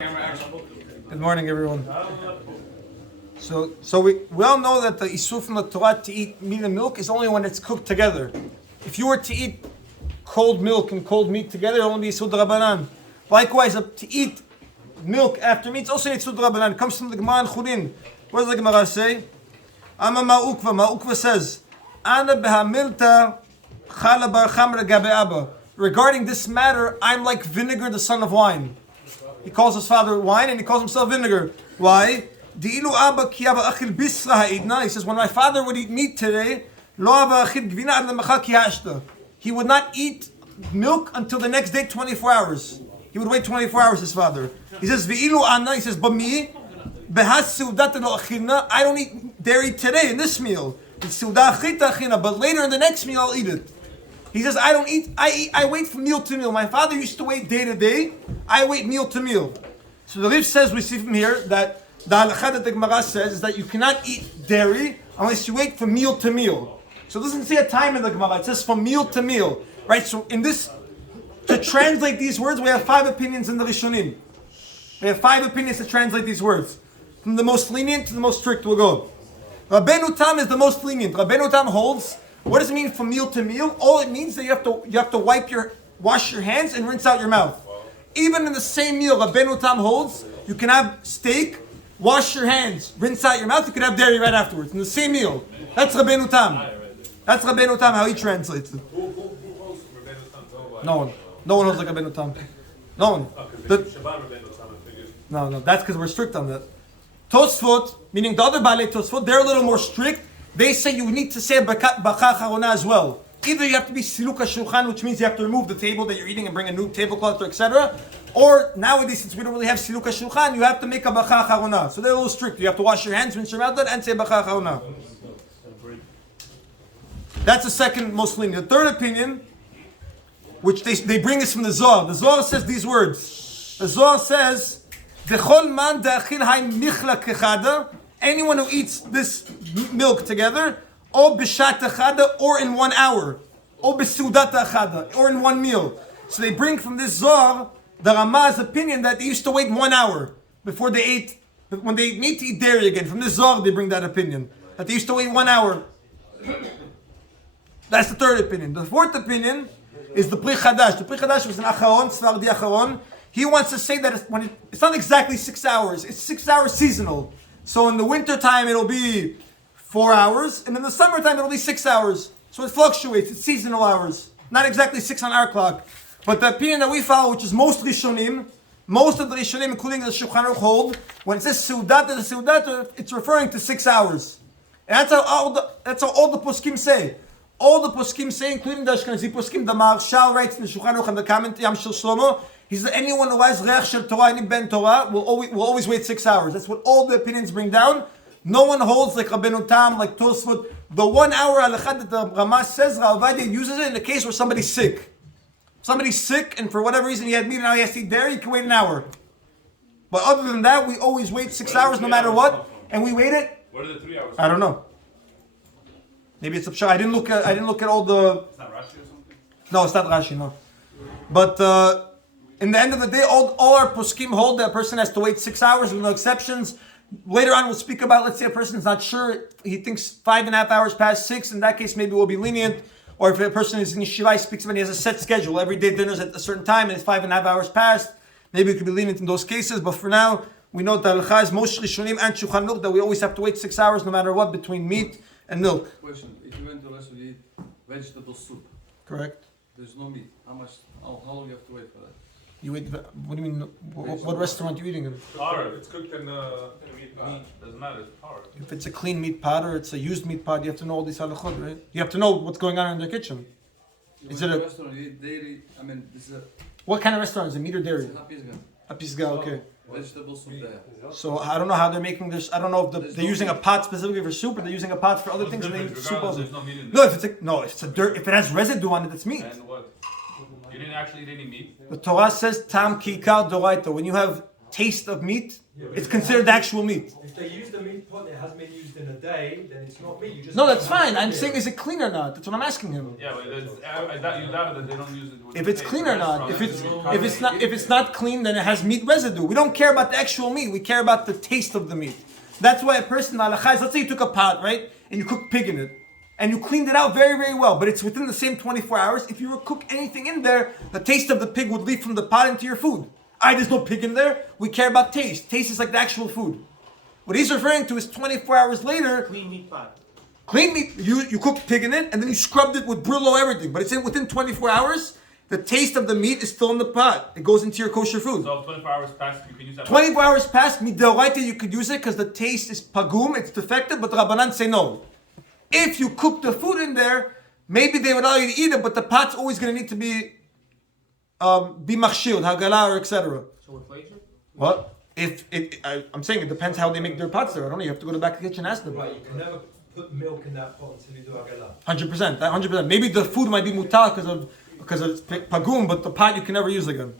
Good morning, everyone. So we all know that the isur from the Torah to eat meat and milk is only when it's cooked together. If you were to eat cold milk and cold meat together, it will only be isur d'Rabbanan. Likewise, to eat milk after meat, it's also isur d'Rabbanan. It comes from the Gemara in Churin. What does the Gemara say? Ama ma'ukva. Ma'ukva says, Ana behamilta chala bar chamra gabe abba. Regarding this matter, I'm like vinegar, the son of wine. He calls his father wine and he calls himself vinegar. Why? He says, when my father would eat meat today, he would not eat milk until the next day, 24 hours. He would wait 24 hours, his father. He says, he says, but me, I don't eat dairy today in this meal. But later in the next meal, I'll eat it. He says, I wait from meal to meal. My father used to wait day to day. I wait meal to meal. So the Rif says, we see from here, that the halakha that the Gemara says is that you cannot eat dairy unless you wait from meal to meal. So it doesn't say a time in the Gemara. It says from meal to meal. Right? So in this, to translate these words, we have 5 opinions in the Rishonim. We have 5 opinions to translate these words. From the most lenient to the most strict, we'll go. Rabbeinu Tam is the most lenient. Rabbeinu Tam holds, what does it mean from meal to meal? All it means that you have to wash your hands and rinse out your mouth. Even in the same meal, Rabbeinu Tam holds, you can have steak, wash your hands, rinse out your mouth, you can have dairy right afterwards. In the same meal. That's Rabbeinu Tam. That's Rabbeinu Tam, how he translates it. Who holds Rabbeinu Tam? No one. No one holds like Rabbeinu Tam. No one. No, that's because we're strict on that. Tosfot, meaning the other Baalei Tosfot, they're a little more strict. They say you need to say Bacha Charona as well. Either you have to be Siluka Shulchan, which means you have to remove the table that you're eating and bring a new tablecloth, etc. Or nowadays, since we don't really have Siluka Shulchan, you have to make a Bacha Charona. So they're a little strict. You have to wash your hands, rinse your mouth, and say Bacha Charona. That's the second most lenient. The third opinion, which they bring us from the Zohar. The Zohar says these words. The Zohar says, Dechol man da'achil hay michla kechada. Anyone who eats this milk together, or b'shat achada, or in 1 hour, or b'sudat achada, or in one meal. So they bring from this Zohar the Ramah's opinion that they used to wait 1 hour before they ate, when they need to eat dairy again. From this Zohar they bring that opinion, that they used to wait 1 hour. That's the third opinion. The fourth opinion is the Pri Chadash. The Pri Chadash was an Acharon, Sfardi Acharon. He wants to say that it's not exactly 6 hours, it's 6 hours seasonal. So in the winter time it'll be 4 hours, and in the summertime it'll be 6 hours. So it fluctuates, it's seasonal hours. Not exactly 6 on our clock. But the opinion that we follow, which is most Rishonim, most of the Rishonim, including the Shulchan Aruch, hold, when it says Seudat, it's referring to 6 hours. And that's how all the Poskim say. All the Poskim say, including the Ashkenazi Poskim, the Maharshal writes in the Shulchan Aruch and the comment Yam Shel Shlomo, he says anyone who has Reach Shel Torah and Ben Torah will always wait 6 hours. That's what all the opinions bring down. No one holds like Rabbeinu Tam, like Tosfot. The 1 hour halakha that the Ramah says, Rav Ovadia uses it in the case where somebody's sick. Somebody's sick and for whatever reason he had meat and now he has to eat dairy, he can wait an hour. But other than that, we always wait 6 hours no matter what. And we wait it. What are the 3 hours? I don't know. Maybe it's a pshat. I didn't look at all the. It's not Rashi or something? No, it's not Rashi, no. But in the end of the day, all our poskim hold that a person has to wait 6 hours with no exceptions. Later on, we'll speak about, let's say a person's not sure, he thinks 5.5 hours past 6, in that case, maybe we'll be lenient. Or if a person is in yeshiva, he speaks about he has a set schedule. Every day dinner's at a certain time and it's 5.5 hours past. Maybe we could be lenient in those cases. But for now, we know that Halakha is most Rishonim and Shulchan Aruch that we always have to wait 6 hours no matter what between meat and milk. Question: if you went to a restaurant, you eat vegetable soup. Correct. There's no meat. How long do you have to wait for that? You eat. What do you mean? What restaurant are you eating in? Hard. It's cooked in meat pot. Doesn't matter. It's hard. If it's a clean meat pot or it's a used meat pot, you have to know all these halachot, right? You have to know what's going on in their kitchen. Is it a restaurant? You eat dairy. I mean, this is a. What kind of restaurant is it? Meat or dairy? It's A pisga, okay. vegetable soup there. So I don't know how they're making this. I don't know if they're using a pot specifically for soup or they're using a pot for other things. And they use soup also. There's no meat in No, if it's a dirt, if it has residue on it, it's meat. And what? You didn't actually eat any meat? The Torah says tam kikar doraita. When you have taste of meat, it's considered actual meat. If they use the meat pot that hasn't been used in a day, then it's not meat. You just No, that's fine. I'm saying, is it clean or not? That's what I'm asking him. Yeah, but I doubt that they don't use it. With If the it's taste. clean or not. Restaurants, If it's not clean, then it has meat residue. We don't care about the actual meat. We care about the taste of the meat. That's why a person, let's say you took a pot, right, and you cooked pig in it, and you cleaned it out very, very well, but it's within the same 24 hours. If you were to cook anything in there, the taste of the pig would leave from the pot into your food. There's no pig in there. We care about taste. Taste is like the actual food. What he's referring to is 24 hours later. Clean meat pot. Clean meat. You cooked pig in it, and then you scrubbed it with Brillo, everything. But it's within 24 hours. The taste of the meat is still in the pot. It goes into your kosher food. So if 24 hours pass, you can use that. 24 hours past, midoraita, you could use it because the taste is pagum, it's defective, but the Rabbanan say no. If you cook the food in there, maybe they would allow you to eat it, but the pot's always going to need to be machshir, hagala, or etc. So inflation? What? I'm saying it depends how they make their pots there. I don't know, you have to go to the back of the kitchen and ask them. Right, you can never put milk in that pot until you do agala. 100%. Maybe the food might be mutar because of pagum, but the pot you can never use again.